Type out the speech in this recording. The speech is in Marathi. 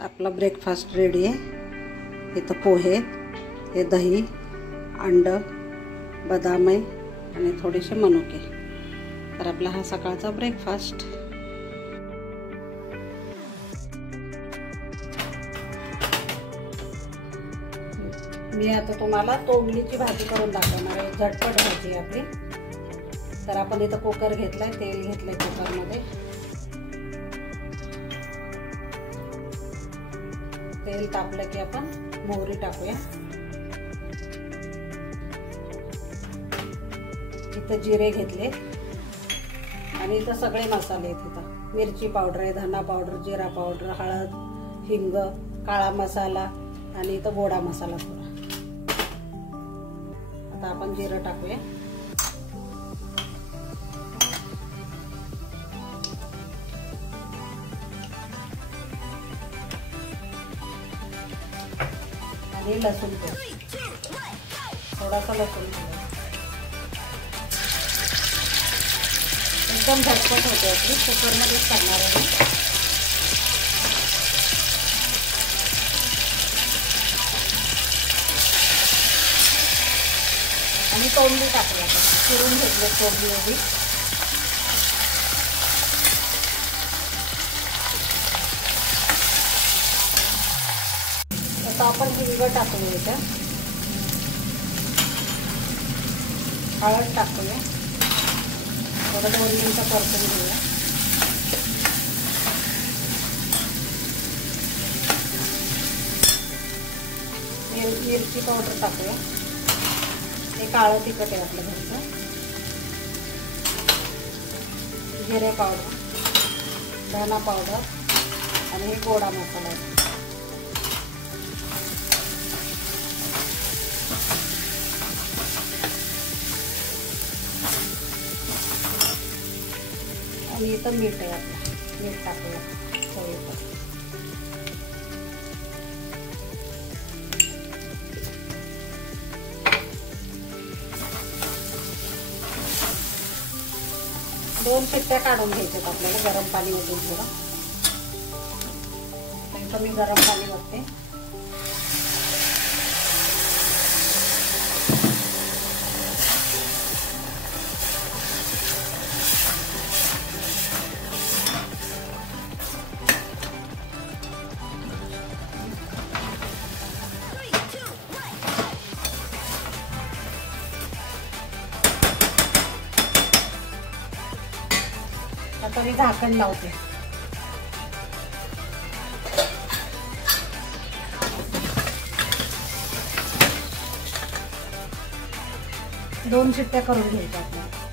आपला ब्रेकफास्ट रेडी आहे। इथं पोहे, हे दही, अंड, बदाम आहे आणि थोडेसे मनुके। तर आपला हा सकाळचा ब्रेकफास्ट। मी आता तुम्हाला तोंडलीची भाजी करून दाखवणार आहे। झटपट भाजी आपली। तर आपण इथं कुकर घेतलाय, तेल घेतलंय कुकरमध्ये। तेल तापलं की आपण मोहरी टाकूया। इथं जिरे घेतले आणि इथं सगळे मसाले आहेत। इथं मिरची पावडर आहे, धना पावडर, जिरा पावडर, हळद, हिंग, काळा मसाला आणि इथं गोडा मसाला थोडा। आता आपण जिरं टाकूया। आणि लसूण थोडासा लसूण एकदम झटपट होते। आपली कुकरमध्येच टाकणार आहे। आणि तोंडली टाकूया, चिरून घेतले तोंडली आधी। आता आपण हिंग टाकूया, याच्यात हळद टाकूया, थोडं 2 मिनिटं परतून घेऊया। मिरची पावडर टाकूया, हे काळं तिखट आहे आपल्या घरचं। जिरे पावडर, धना पावडर आणि हे गोडा मसाला आहे। आणि इथं मीठ आहे आपलं, मीठ टाकूया चवीनुसार। 2 शिट्ट्या काढून घ्यायच्यात आपल्याला गरम पाणीमधून थोडं। इथं मी गरम पाणी घालते। आता मी झाकण लावते। दोन शिट्ट्या करून घ्यायच्या आपल्याला।